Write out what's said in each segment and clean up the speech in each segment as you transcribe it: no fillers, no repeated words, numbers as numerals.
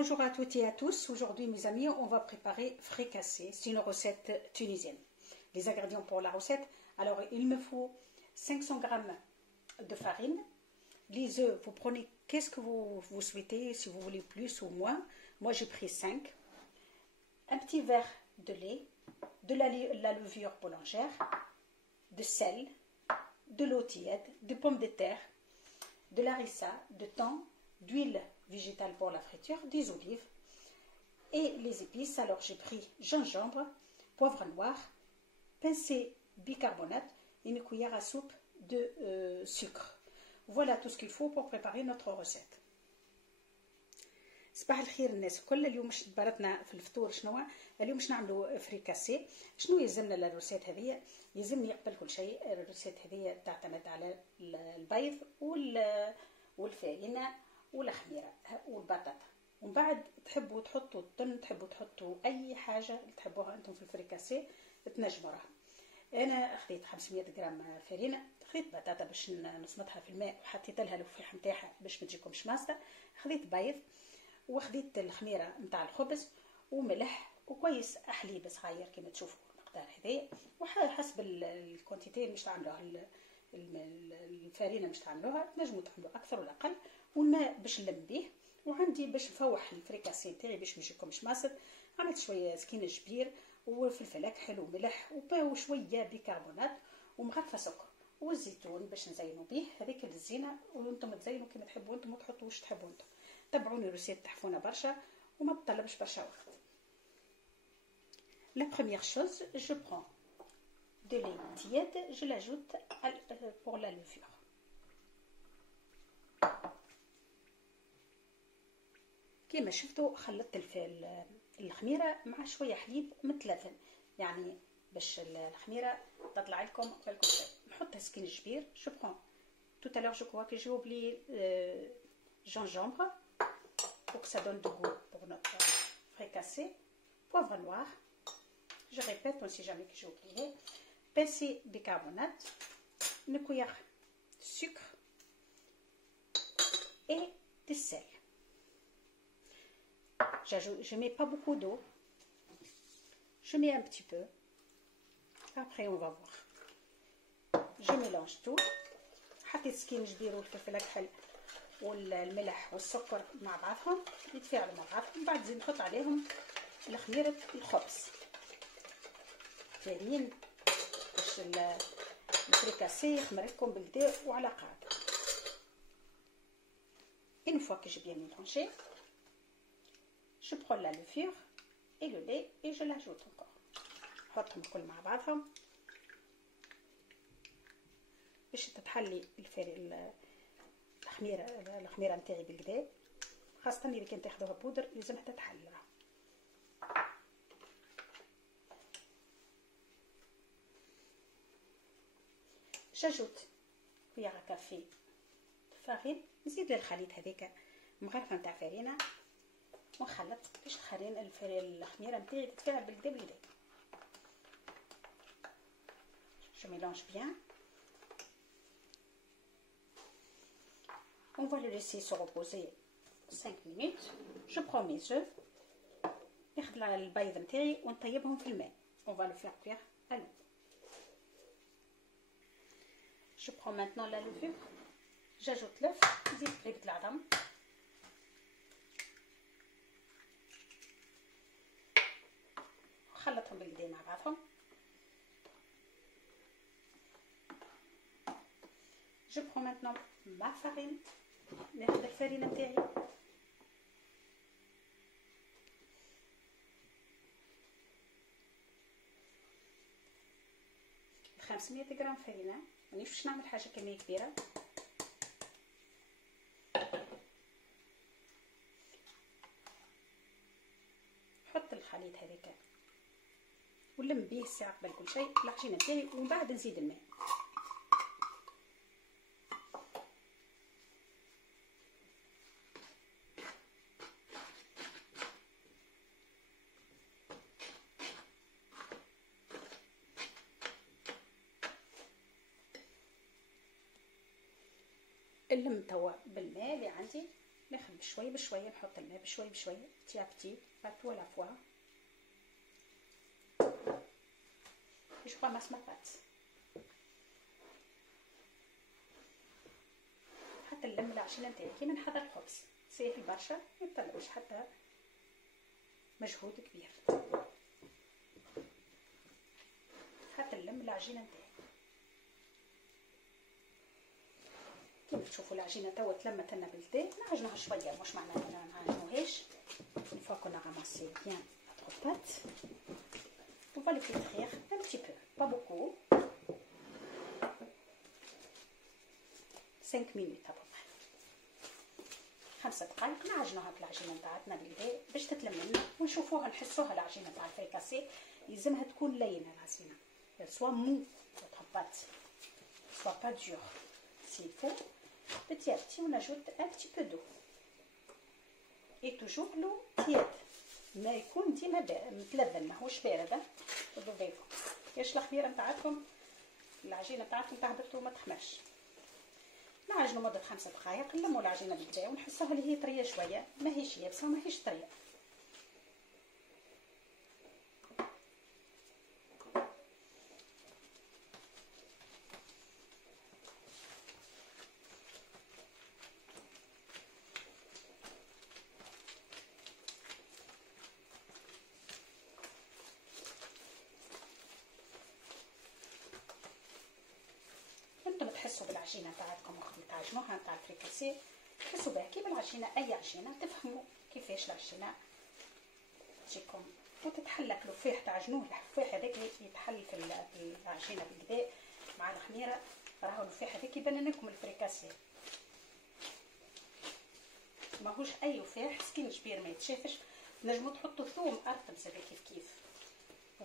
Bonjour à toutes et à tous. Aujourd'hui, mes amis, on va préparer fricassé. C'est une recette tunisienne. Les ingrédients pour la recette. Alors, il me faut 500 g de farine. Les œufs, vous prenez qu'est-ce que vous souhaitez, si vous voulez plus ou moins. Moi, j'ai pris 5. Un petit verre de lait, de la levure boulangère, de sel, de l'eau tiède, de pommes de terre, de l'harissa, de thon, d'huile végétale pour la friture, des olives et les épices. Alors j'ai pris gingembre, poivre noir, pincé bicarbonate et une cuillère à soupe de sucre. Voilà tout ce qu'il faut pour préparer notre recette. صباح الخير الناس الكل. اليوم دبرتنا في الفطور شنو اليوم باش نعملوا فريكاسي. شنو يلزمنا للروسيت هذه؟ يلزمني قبل كل شيء الروسيت هذه تعتمد على البيض والفارينه والخميره والبطاطا. ومن بعد تحبوا تحطوا التن، تحبوا تحطوا اي حاجه تحبوها انتم في الفريكاسي تنجموها. انا خديت 500 غرام فرينه، خديت بطاطا باش نصمتها في الماء وحطيت لها الفيح نتاعها باش ما تجيكمش ماسطه، خديت بيض وخديت الخميره نتاع الخبز وملح وكويس حليب صغير كما تشوفوا المقدار هذايا، وحسب الكونتيتي اللي باش تعملوها الفرينه باش تعملوها تنجموا تعملوا اكثر ولا اقل، والماء باش نلم به. وعندي باش نفوح الفريكاسي تاعي باش ما يجيكمش ماسط، عملت شويه سكينه جبير وفلفل اكحل وملح وشويه بيكربونات ومغرفه سكر والزيتون باش نزينوا به. هذيك الزينه وانتم تزينوا كما تحبوا انتم وتحطوا واش تحبوا انتم. تبعوني الروسيت تحفونا برشا وما تطلبش برشا وقت. La première chose, je prends de lait tiède, je l'ajoute pour la levure. كما شفتوا خلطت الخميره مع شويه حليب متلفن، يعني باش الخميره تطلع لكم بالكم شيء. نحط سكين جبير. je prends tout à l'heure je crois que j'ai oublié gingembre pour que ça donne du goût pour notre fricassé, poivre noir, je répète, on ne sait jamais que j'ai oublié, pincé bicarbonate, une cuillère de sucre et de sel. Je mets pas beaucoup d'eau, je mets un petit peu, après on va voir. Je mélange tout. حطيت سكين جبير والفلفل الاكحل والملح والسكر مع بعضهم يتفاعلوا مع بعضهم. من بعد زيد نحط عليهم الخميره الخبز ثانيين باش الفريكاسي يخمر لكم بالكدا وعلى قاعده. une fois que j'ai bien mélangé, je prends la levure et le lait et je l'ajoute encore. نحطهم الكل مع بعضهم باش تتحلي الخميره نتاعي بالكدا، خاصه اذا كنت تاخذوها بودر لازمها تتحلى. جاجوت كويار كافي فارين، نزيد للخليط هذيك مغرفه نتاع فرينه ونخلط باش الخميره نتاعي تتفاعل بالكدا بالكدا. je mélange bien. On va le laisser se reposer 5 minutes. Je prends mes œufs. ناخذ البيض نتاعي ونطيبهم في الماء. On va le faire cuire à l'eau. Je prends maintenant la levure. J'ajoute l'œuf. نزيد قريبة العظم. نخلطهم بالكدا مع بعضهم. Je prends maintenant ma farine. ناخذ الفرينه نتاعي ب 500 غرام فرينه، مانيش باش نعمل حاجه كميه كبيره. نحط الخليط هذاك ونلم بيه الساعه قبل كل شيء العجينه نتاعي ومن بعد نزيد الماء. نلم توا بالماء اللي عندي ناخذ بشويه بشويه، نحط الماء بشويه بشويه تي بتي با تو لا فوا. جو راماس ما بات حتى نلم العجينه نتاعي كيما نحضر الخبز، ساهل برشا ما يطلبش حتى مجهود كبير. حتى نلم العجينه نتاعي كيما تشوفوا العجينه توا تلمت لنا بالكدا. نعجنوها شويه، مش معناها ما نعجنوهاش. une fois qu'on a ramassé bien notre pâte, on va le pétrir un petit peu, pas beaucoup, 5 minutes à peu près. 5 دقائق نعجنوها بالعجينه نتاعتنا بالكدا باش تتلم لنا ونشوفوها نحسوها. العجينه تاع الفريكاسي يلزمها تكون لينه العجينه، سوا مو votre pâte soit pas dur. s'il faut petit à petit on ajoute un petit peu d'eau et toujours l'eau tiède، ما يكون ديما متلذن ماهوش بارد. خذوا بالكم كاش الخميره نتاعكم العجينه نتاعكم تهبط وما تخمرش. نعجنوا مده 5 دقائق، نلموا العجينه بالكدا ونحسوها اللي هي طريه شويه، ماهيش يابسه وماهيش طريه. تحسوا بالعجينه تاعكم وقت تعجنوها نتاع الفريكاسي، تحسوا بها كيما العجينه اي عجينه، تفهموا كيفاش العجينه تجيكم وتتحلك. لفاح تعجنوه اللفاح هذاك يتحل في العجينه بالكدا مع الخميره، راهو اللفاح هذاك يبان لكم الفريكاسي ماهوش اي لفاح سكين كبير ما يتشافش. نجموا تحطوا ثوم ارطب زاد كيف كيف.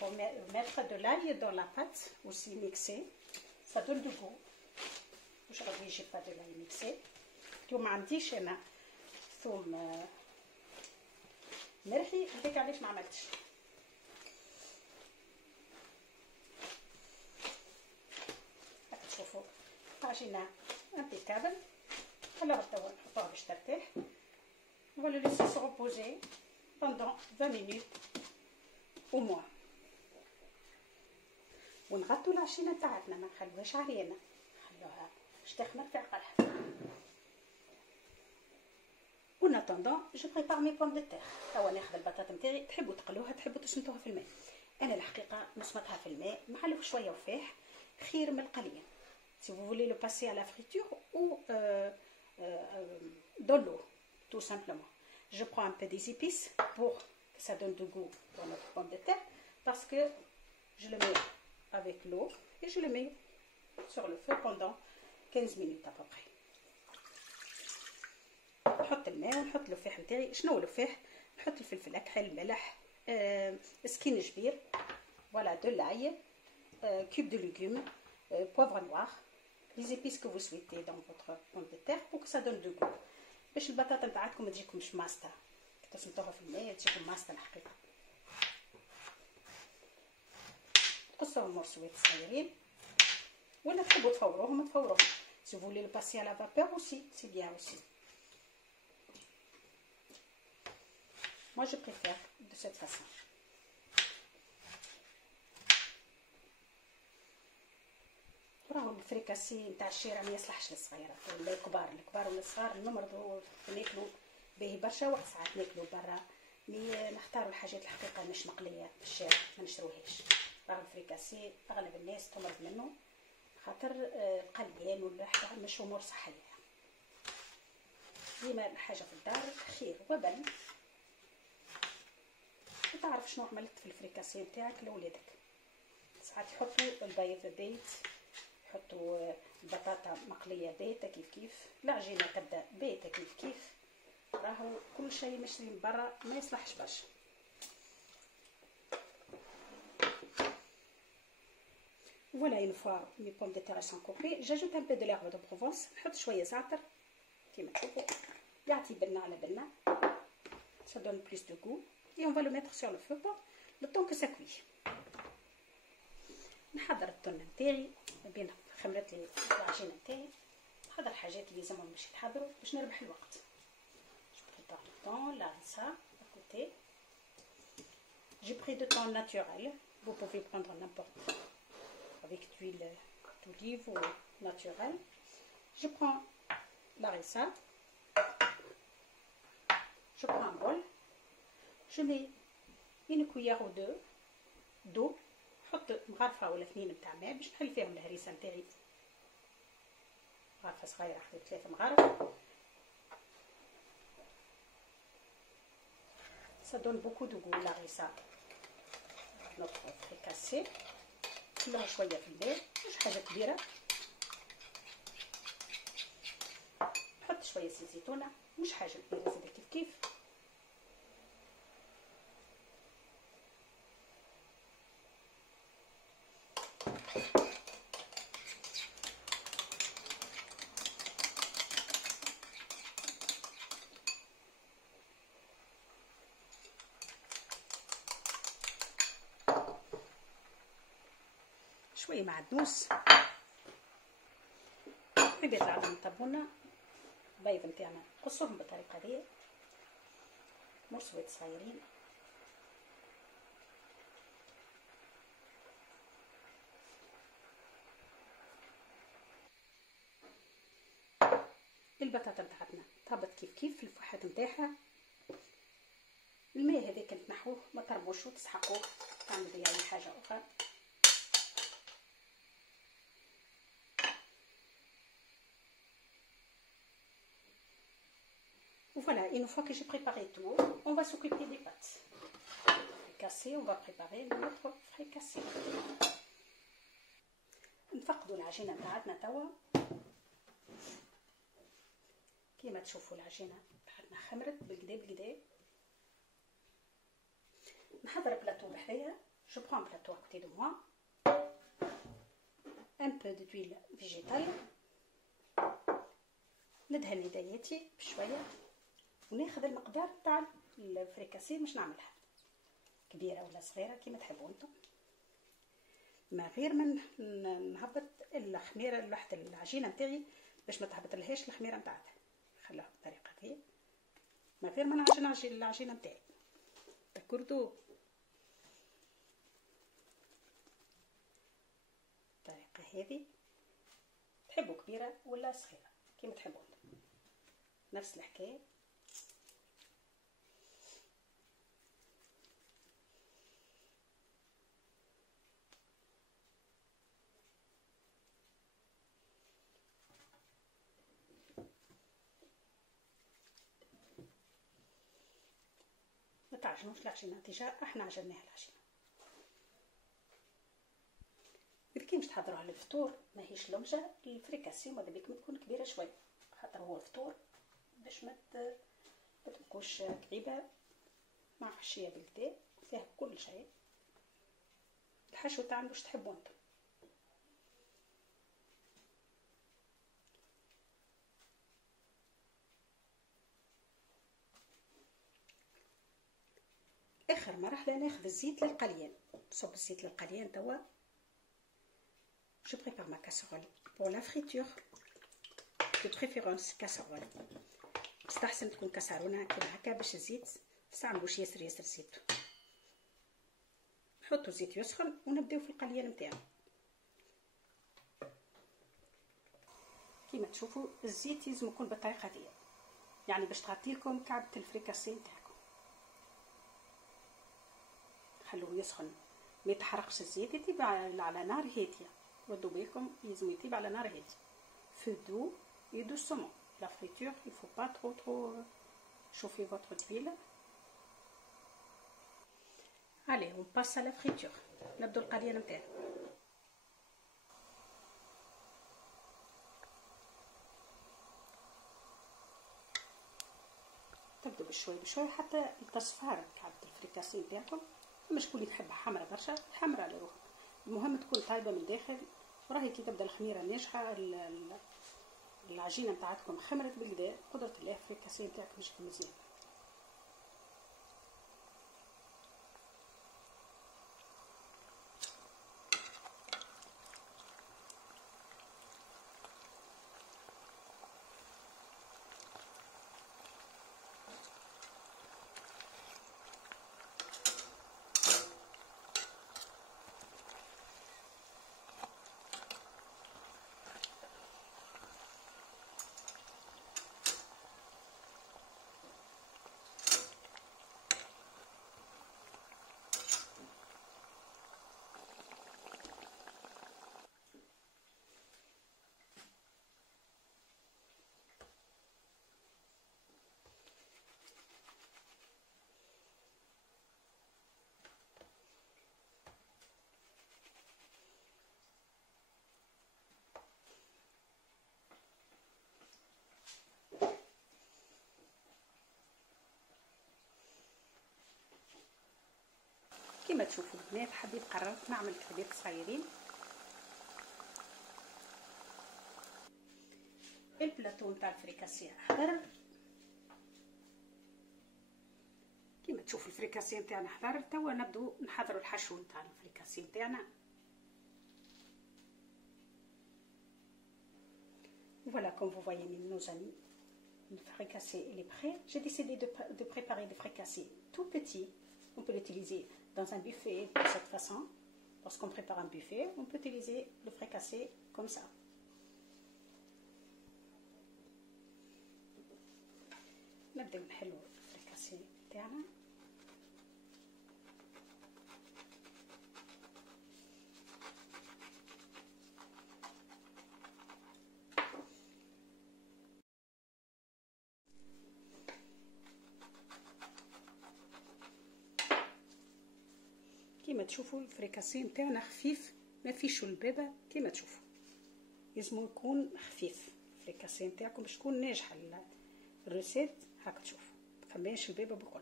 pour mettre de l'ail dans la pâte aussi mixé, ça donne du goût. aujourd'hui j'ai pas de l'ail mixé. اليوم ما عنديش انا ثوم مرحي، هذاك علاش ما عملتش. راك تشوفوا العجينه امبيكابل. alors توا نحطوها باش ترتاح. on va le laisser se reposer pendant 20 minutes au moins. ونغطوا العجينه تاعتنا ما نخلوهاش عريانه، نخلوها باش تخمر في عقلها. en attendant je prépare mes pommes de terre. توا ناخذ البطاطا نتاعي، تحبوا تقلوها تحبوا تسلطوها في الماء. انا الحقيقه نسلطها في الماء مع شويه وفاح خير من القليه. si vous voulez le passer à la friture ou dans l'eau tout simplement. je prends un peu des épices pour que ça donne du goût dans notre pomme de terre, parce que je le mets avec l'eau et je le mets sur le feu pendant 15 minutes à peu près. نحط الماء ونحط اللفاح نتاعي. شنو اللفاح؟ نحط الفلفل اكحل، ملح، سكينجبير، voilà de l'ail, cube de légumes, poivre noir, les épices que vous souhaitez dans votre pomme de terre pour que ça donne du goût. باش البطاطا نتاعكم ما تجيكمش ماسطه، تسلطوها في الماء تجيكم ماسطه الحقيقه. تقصوهم مرسوات صغيرين ولا تحبوا تفوروهم تفوروهم. si vous voulez le passer à la vapeur aussi c'est bien aussi. moi je préfère de cette façon. راهو الفريكاسي نتاع الشارع ما يصلحش للصغيرات ولا الكبار. الكبار والصغار نمرضوا ناكلوا باهي برشا، وقت ساعات ناكلوا برا. مي نختاروا الحاجات الحقيقه مش مقليه في الشارع ما نشروهاش. راهو الفريكاسي اغلب الناس تمرض منه خاطر قليان ولا مش امور صحيه. ديما الحاجه في الدار خير وبل. تعرف شنو عملت في الفريكاسي نتاعك لولادك؟ ساعات يحطوا البيض بيت، يحطوا البطاطا مقليه بيته كيف كيف، العجينه تبدا بيته كيف كيف. راهو كل شيء مشري من برا ما يصلحش برشا. voilà une fois mes pommes de terre sont coupées, j'ajoute un peu de l'herbe de Provence. نحط شويه زعتر كيما تشوفوا يعطي بنه على بنه، ça donne plus de goût. et on va le mettre sur le feu pour le temps que ça cuit. نحضر التونه نتاعي ما بين خمرت لي العجينه نتاعي، نحضر الحاجات اللي لازمهم باش يتحضروا باش نربح الوقت. plupart du temps, la harissa à côté. J'ai pris de thon naturel. Vous pouvez prendre n'importe avec d'huile d'olive ou naturelle. Je prends la harissa. Je prends un bol. Je mets une cuillère ou deux d'eau. نحط مغرفة ولا اثنين متاع ماء باش نحل فيهم الهريسة نتاعي. مغرفة صغيرة حطيت 3 مغارف. Ça donne beaucoup de goût l'harissa. Notre fricassé. كلها شوية في البال، مش حاجة كبيرة. نحط شوية زيت زيتونة، مش حاجة كبيرة زي كيف كيف. شويه معدنوس، عباد العظم نطبونا بيض نتاعنا نقصوهم بالطريقه دي، مرسوات صغيرين. البطاطا نتاعتنا طابت كيف كيف في الفحات نتاعها. الماء هذاك نحوه ما ترموش وتسحقوه، تعملوا بيه اي حاجه اخرى. Voilà, une fois que j'ai préparé tout, on va s'occuper des pâtes. Fricassé, on va préparer notre fricassé. نفقدوا العجينه نتاعتنا توا. كيما تشوفوا العجينه نتاعتنا خمرت بالكدا بالكدا. نحضر بلاطو بحذايا. Je prends un plateau à côté de moi. Un peu d'huile végétale. ندهن يدياتي بشويه وناخذ المقدار تاع الفريكاسي. مش نعملها كبيره ولا صغيره كيما تحبوا انتم، ما غير من نهبط الخميره لواحد العجينه نتاعي باش ما تهبط لهاش الخميره نتاعها. خليها بالطريقه دي ما غير من نعجن العجينه نتاعي تكردو بالطريقه هذه. تحبوا كبيره ولا صغيره كيما تحبوا انتم، نفس الحكايه. ما تعجنوش العجينه، ديجا احنا عجناها العجينه. اذا كان باش تحضروها للفطور ماهيش لمجه. الفريكاسي ماذا بيك تكون كبيره شويه خاطر هو فطور، باش ما تبقوش كعيبه. مع حشيه بالكدا فيها كل شيء. الحشو تاعنا واش تحبوا انتم. اخر مرحله ناخذ الزيت للقليان. نصب الزيت للقليان توا. Je prépare ma casserole pour la friture. De préférence casserole. تستحسن تكون كسرونه كيما هكا باش الزيت تستعملوش ياسر ياسر زيت. نحطو الزيت يسخن ونبداو في القليان نتاعو. كيما تشوفوا الزيت لازم يكون بالطريقه دي، يعني باش تغطي لكم كعبه الفريكاسي نتاعكم. خلوه يسخن ما يتحرقش الزيت، يطيب على نار هاديه. ردوا بالكم لازم يطيب على نار هاديه. Feu doux et doucement. La friture, il faut pas trop chauffer votre huile. Allez, on passe à la friture. نبدو القليان نتاعنا. تبدو بشوي بشوي حتى تصفار كعبة الفريكاسي نتاعكم. اما شكون اللي تحبها حمرا برشا حمرا على روحها، المهم تكون طايبه من الداخل. وراهي كي تبدا الخميره ناجحه العجينه نتاعتكم خمرت بالكدا، قدره الله الفريكاسي نتاعكم باش يكون مزيان. كما تشوفوا البنات حبيت قررت نعمل كريبات صغيرين. البلاطو نتاع الفريكاسي حضر، كما تشوفوا الفريكاسي نتاعنا حضر. توا نبدو نحضروا الحشو نتاع الفريكاسي نتاعنا. Voilà, comme vous voyez, nos amis, le fricassé il est prêt. J'ai décidé de préparer des fricassés tout petits. On peut l'utiliser dans un buffet de cette façon. Lorsqu'on prépare un buffet, on peut utiliser le fricassé comme ça. نبدأ نحلو الفريكاسي تاعنا. كيما تشوفوا الفريكاسي نتاعنا خفيف، ما فيش البابه. كيما تشوفوا لازم يكون خفيف الفريكاسي نتاعكم باش تكون ناجحه الريسيت. هاك تشوفوا مفماش البابه بكل.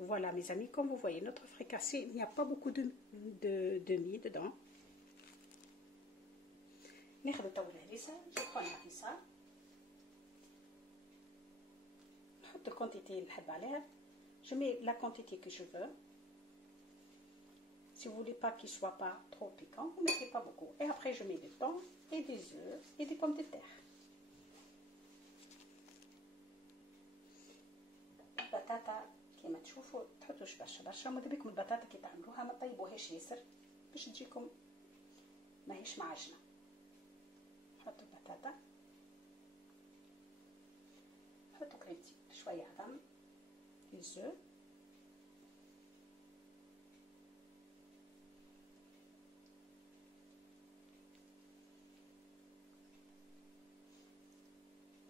Voilà mes amis, comme vous voyez notre fricassé, il n'y a pas beaucoup de mie dedans. ناخذ توا الهريسه، نحطوا الهريسه، نحط الكونتيتي اللي نحب عليها. Je mets la quantité que je veux. Si vous voulez pas qu'il soit pas trop piquant, vous mettez pas beaucoup. Et après je mets du thon et des œufs et des pommes de terre. البطاطا كما تشوفوا تحطوش برشا ماذا بكم البطاطا كي تعملوها ما طيبوهاش ياسر باش تجيكم ماهيش معجنه. نحطوا البطاطا، نحطوا كريمتي شويه عظم، الزو،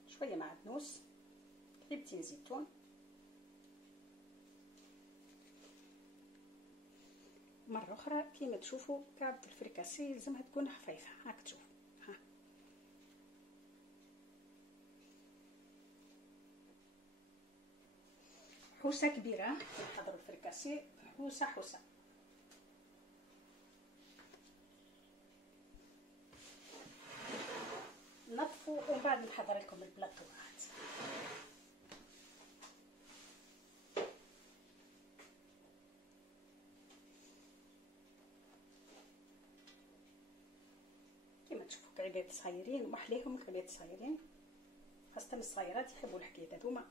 شويه معدنوس، كريمتين زيتون، مرة أخرى كيما تشوفوا كعبة الفريكاسي لازمها تكون خفيفة. هاك تشوفوا ها. حوسة كبيرة نحضروا الفريكاسي، حوسة نطفوا ومن بعد نحضر لكم البلاطو. تشوفوا كريبات صغيرين ومحليهم كريبات صغيرين، خاصة الصغيرات يحبوا الحكايات هذوما.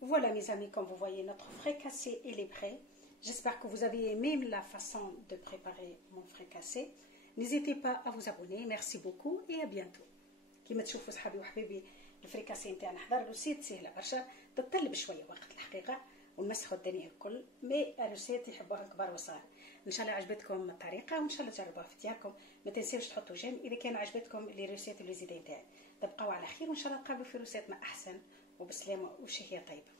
Voilà mes amis, comme vous voyez notre fricassé il est prêt. J'espère que vous avez aimé la façon de préparer mon fricassé. N'hésitez pas à vous abonner. Merci beaucoup et à bientôt. كما تشوفوا صحابي وحبيبي الفريكاسي نتاعنا حضر روسيت سهله برشا، تطلب شويه وقت الحقيقه ونمسخوا الدنيا الكل، مي الروسيت يحبوها الكبار والصغار. ان شاء الله عجبتكم الطريقه وان شاء الله تجربوها في دياركم. ما تنساوش تحطوا جيم اذا كان عجبتكم لي روسيت واللي زيدين تاعي. تبقاو على خير وان شاء الله نقابلوا في روسيتنا احسن وبسلامه وشهيه طيبه.